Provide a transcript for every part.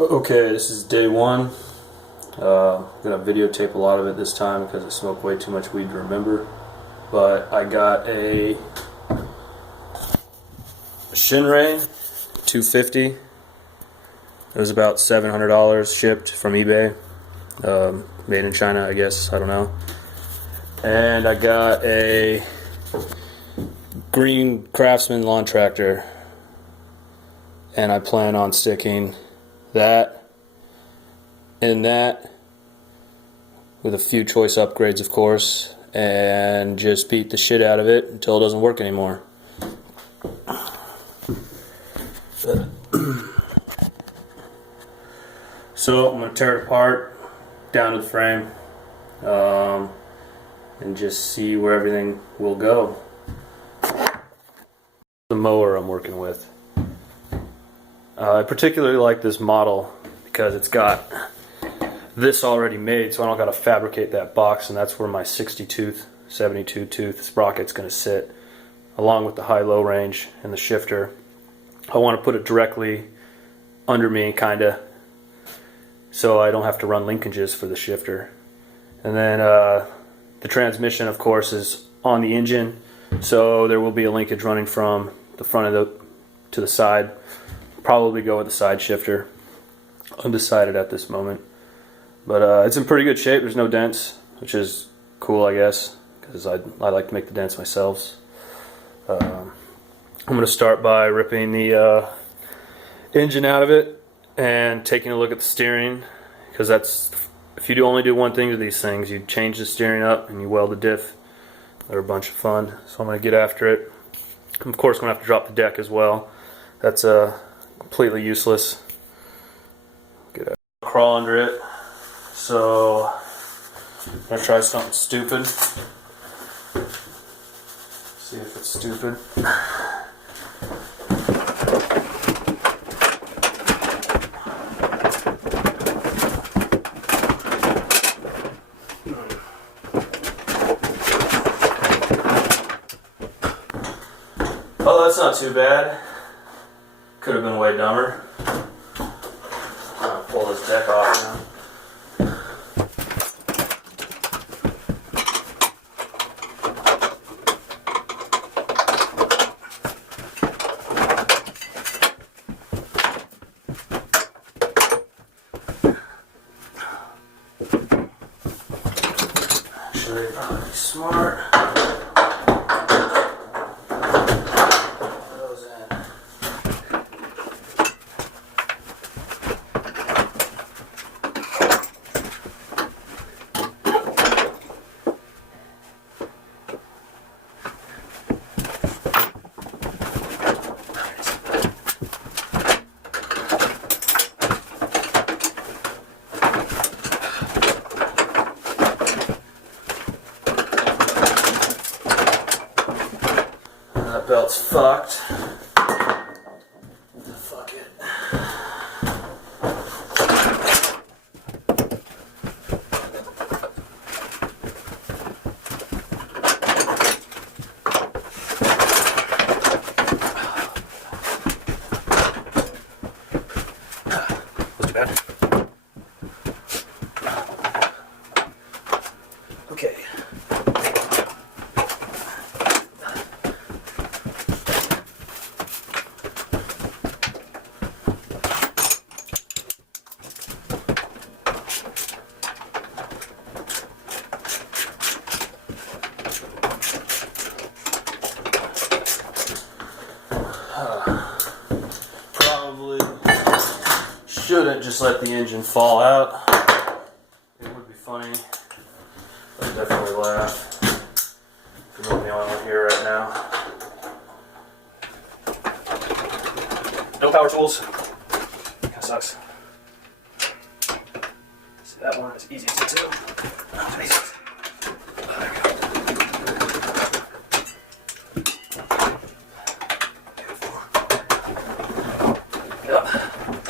Okay, this is day one. I'm gonna videotape a lot of it this time because I smoked way too much weed to remember. But I got a Shinray 250. It was about $700 shipped from eBay. Made in China, I guess. I don't know. And I got a green Craftsman lawn tractor. And I plan on sticking that and that with a few choice upgrades, of course, and just beat the shit out of it until it doesn't work anymore. So I'm going to tear it apart down to the frame and just see where everything will go. The mower I'm working with. I particularly like this model because it's got this already made, so I don't got to fabricate that box, and that's where my 60 tooth, 72 tooth sprocket's going to sit, along with the high-low range and the shifter. I want to put it directly under me, kinda, so I don't have to run linkages for the shifter. And then the transmission, of course, is on the engine, so there will be a linkage running from the front of the to the side. Probably go with the side shifter. Undecided at this moment, but it's in pretty good shape. There's no dents, which is cool, I guess, because I like to make the dents myself. I'm going to start by ripping the engine out of it and taking a look at the steering, because that's, if you only do one thing to these things, you change the steering up and you weld the diff. They're a bunch of fun, so I'm going to get after it. I'm of course going to have to drop the deck as well. That's completely useless. Crawl under it, so I'm gonna try something stupid. See if it's stupid. Oh, that's not too bad. Could have been way dumber. Pull this deck off now. Actually, probably be smart. That belt's fucked. Fuck it. That's too bad. Okay. Probably shouldn't just let the engine fall out. It would be funny. I'd definitely laugh. I'm the only one here right now. No power tools. Kinda sucks. See, that one is easy to do.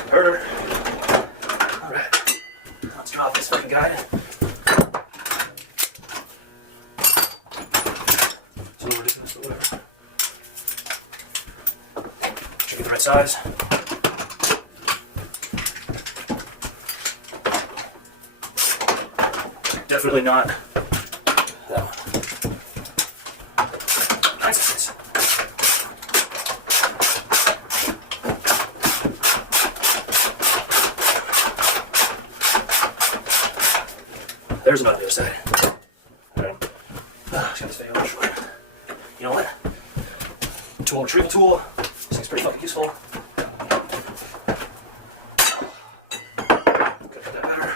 Herder. Alright. Let's drop this fucking guy. So ridiculous, but whatever. Should get the right size. Definitely not that one. 9/16. There's about the other side. Alright. Just got this video a little short. You know what? Tool retrieval tool. This thing's pretty fucking useful. Could put that better.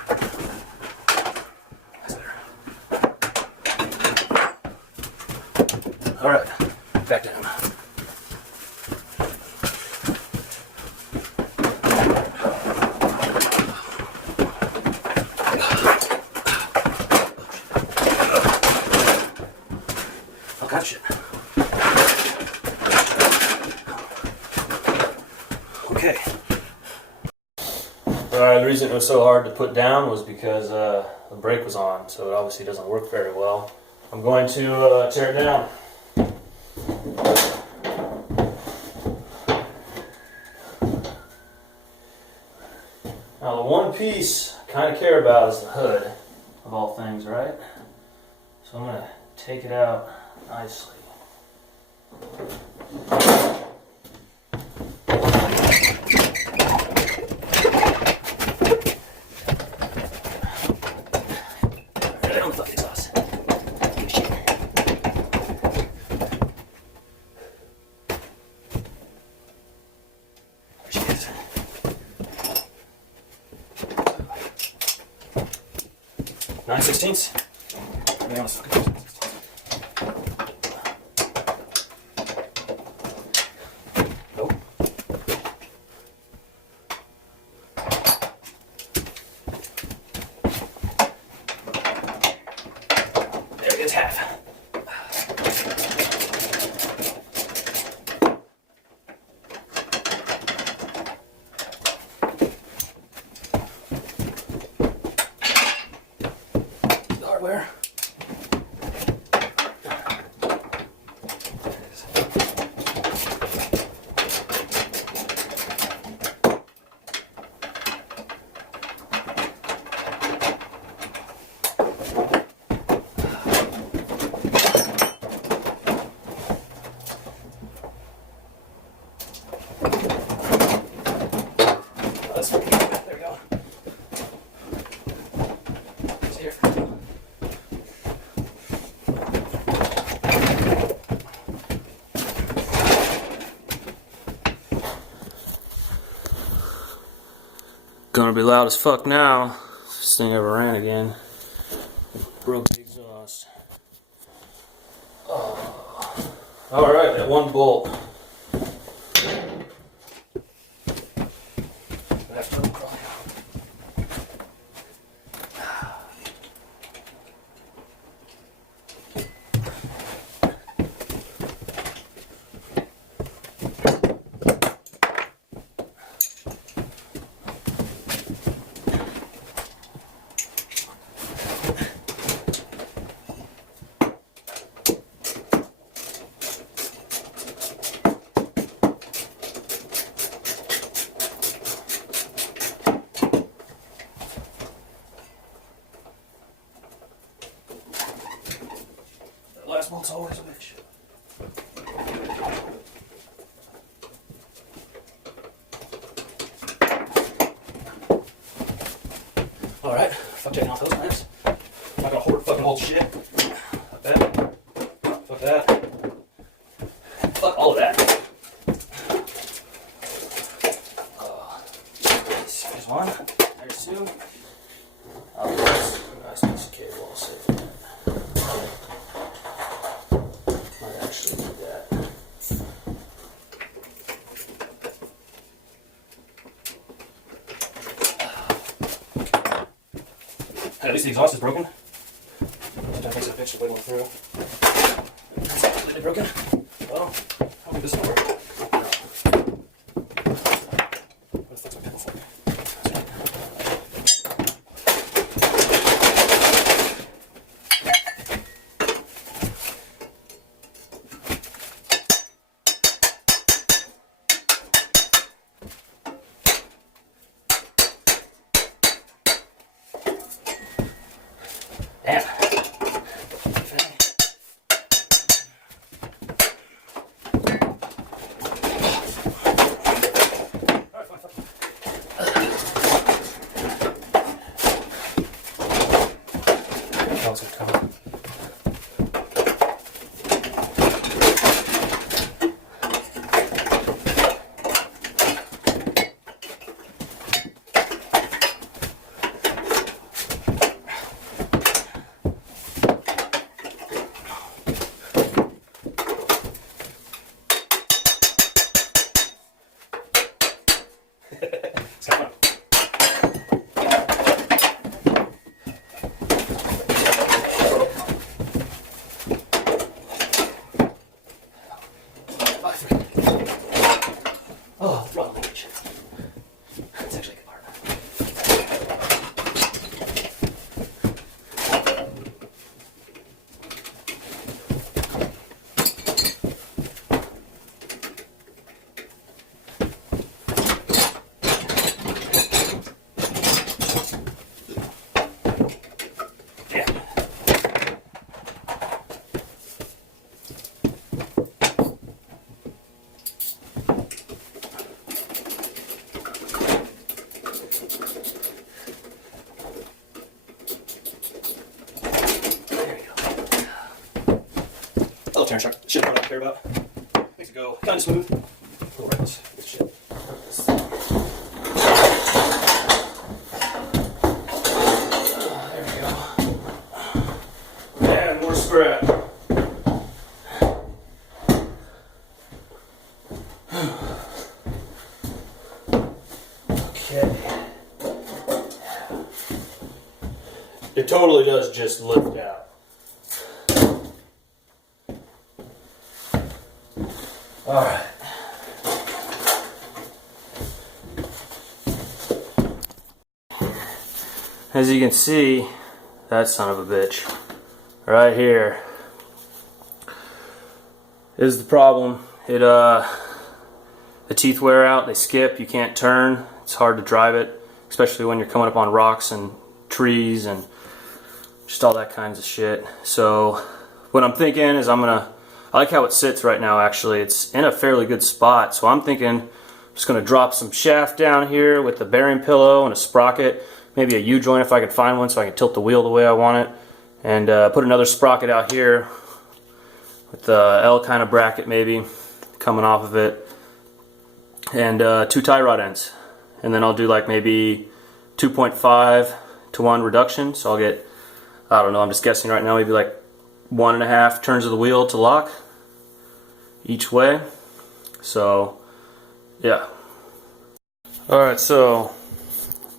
That's better. Alright. Back down. All kinds of shit. Okay. Alright, the reason it was so hard to put down was because the brake was on, so it obviously doesn't work very well. I'm going to tear it down. Now the one piece I kind of care about is the hood, of all things, right? So I'm going to take it out nicely. Right on the fucking exhaust. Give a shit. There she is. 9/16. Everything else fucking 9/16. Nope. There it is, half. The hardware. That's fucking good. There we go. It's here. Gonna be loud as fuck now. If this thing ever ran again. Broke the exhaust. Oh. Alright, that one bolt. That's no crawling out. That last bolt's always a bitch. Alright, fuck taking off those clamps. I'm not gonna fucking hold shit. Fuck that. Fuck that. Fuck all of that. There's one. There's two. Oh, that's a nice piece of cable. I'll save that. Might actually do that. Hey, at least the exhaust is broken. Sometimes makes a bitch to wiggle through. That's completely broken. Well, I don't think this will work. No. What the fuck's my pedal for? turn shit part I don't care about. Makes it go kind of smooth. Oh, right, this shit. There we go. And more scrap. Okay. It totally does just lift out. Alright. As you can see, that son of a bitch right here is the problem. The teeth wear out, they skip, you can't turn, it's hard to drive it, especially when you're coming up on rocks and trees and just all that kinds of shit. So what I'm thinking is I like how it sits right now actually. It's in a fairly good spot, so I'm thinking I'm just going to drop some shaft down here with the bearing pillow and a sprocket, maybe a U-joint if I can find one so I can tilt the wheel the way I want it, and put another sprocket out here with the L kind of bracket maybe coming off of it, and 2 tie rod ends, and then I'll do like maybe 2.5 to 1 reduction, so I'll get, I don't know, I'm just guessing right now, maybe like 1.5 turns of the wheel to lock each way. So yeah. Alright, so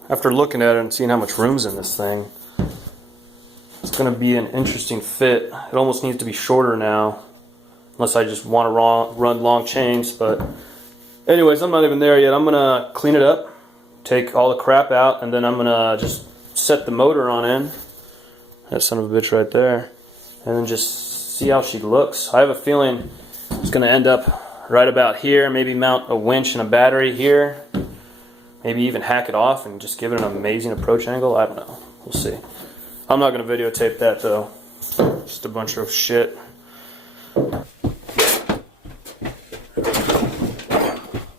after looking at it and seeing how much room's in this thing, it's going to be an interesting fit. It almost needs to be shorter now, unless I just want to run long chains. But anyways, I'm not even there yet. I'm going to clean it up, take all the crap out, and then I'm going to just set the motor on in. That son of a bitch right there. And then just see how she looks. I have a feeling it's going to end up right about here. Maybe mount a winch and a battery here. Maybe even hack it off and just give it an amazing approach angle. I don't know. We'll see. I'm not going to videotape that though. Just a bunch of shit. Go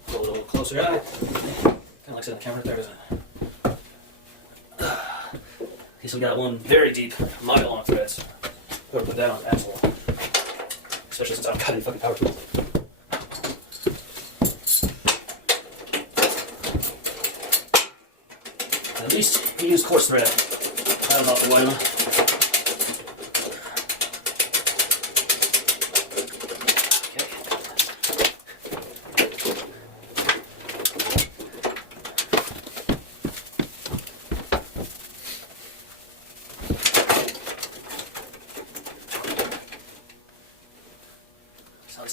a little closer. Kind of like the camera there, isn't it? Okay, so we got one very deep, mile long threads. Whoever put that on asshole. Especially since I don't got any fucking power tools. At least we use coarse thread. I don't know the oil.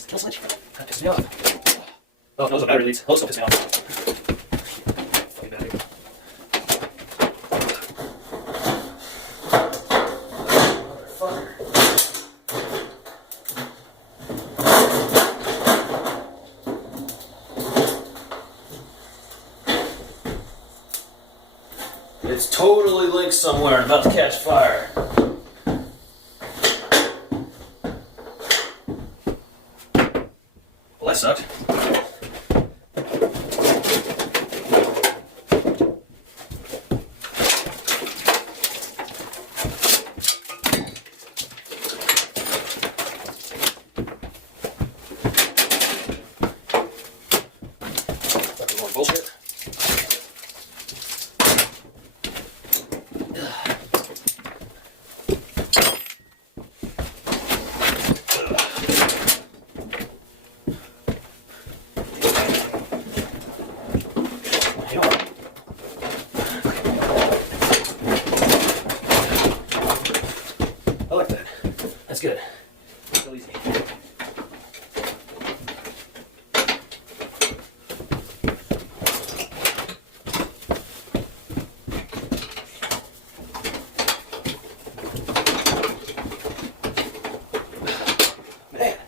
Kill switch. That pissed me off. Oh, those are battery leads. Those will piss me off. Fucking battery. Motherfucker. It's totally linked somewhere and about to catch fire. Well, that sucked. Fucking more bullshit. I like that. That's good. Real easy. Man.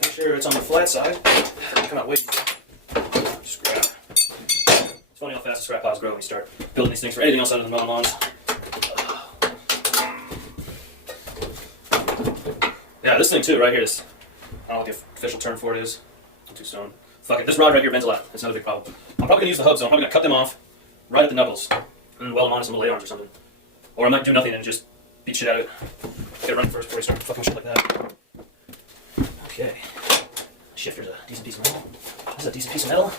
Make sure it's on the flat side. Come out, wait. Scrap. It's funny how fast the scrap piles grow when you start building these things for anything else other than mowing lawns. Yeah, this thing too, right here, this, I don't know what the official term for it is. I'm too stoned. Fuck it, this rod right here bends a lot. That's another big problem. I'm probably going to use the hubs though. I'm probably going to cut them off right at the knuckles and weld them onto some blade arms or something. Or I might do nothing and just beat shit out of it. Get it running first before I start fucking shit like that. Okay. Shifter's a decent piece of metal. This is a decent piece of metal.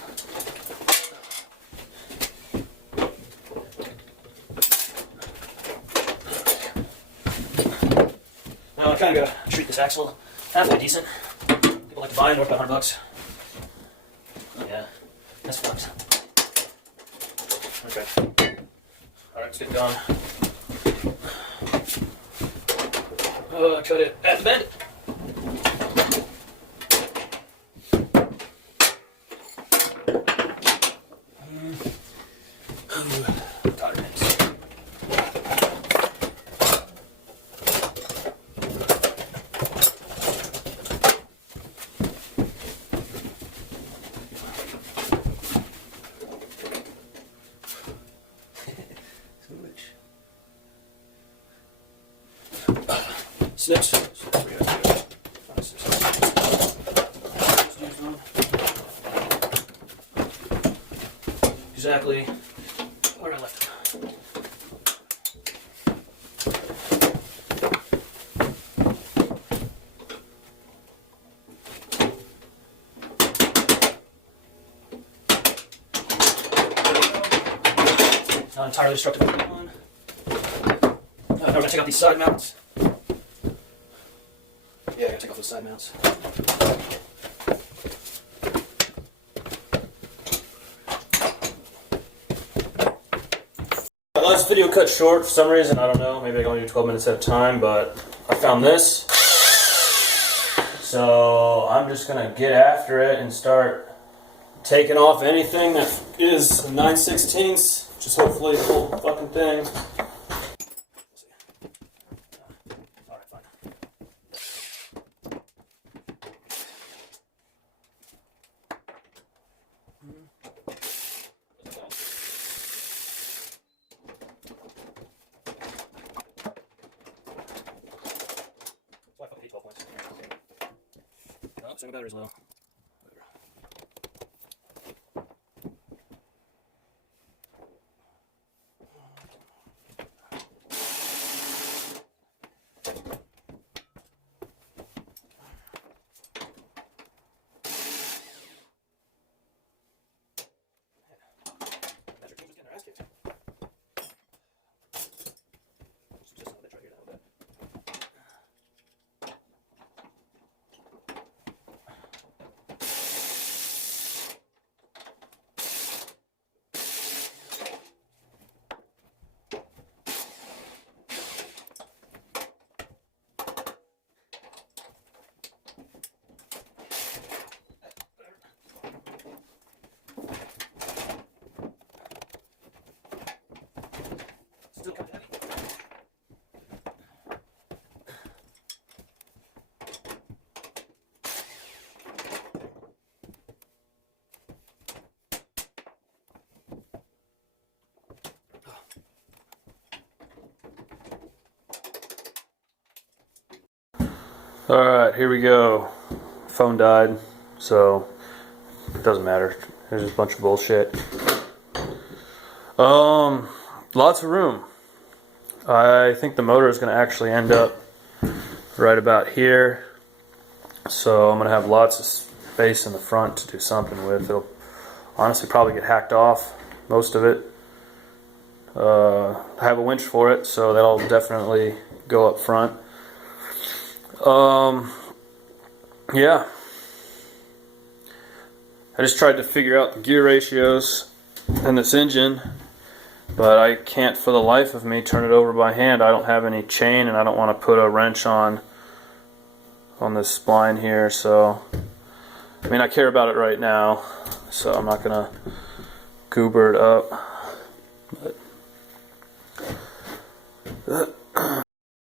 Now I kind of gotta treat this axle halfway decent. People like to buy them, worth about $100. Oh yeah, that's fucked. Okay. Alright, let's get done. Cut it at the bend. Snips. Exactly where I left it. Not entirely destructive of that one. Now we're going to take out these side mounts. Yeah, I gotta take off those side mounts. Well, this video cut short for some reason, I don't know, maybe I can only do 12 minutes at a time, but I found this. So I'm just gonna get after it and start taking off anything that is 9/16, which is hopefully the whole fucking thing. So my battery's low. Alright, here we go. Phone died, so it doesn't matter. There's just a bunch of bullshit. Lots of room. I think the motor is going to actually end up right about here. So I'm going to have lots of space in the front to do something with. It'll honestly probably get hacked off, most of it. I have a winch for it, so that'll definitely go up front. Yeah. I just tried to figure out the gear ratios in this engine, but I can't for the life of me turn it over by hand. I don't have any chain, and I don't want to put a wrench on this spline here, so I mean, I care about it right now, so I'm not gonna goober it up. But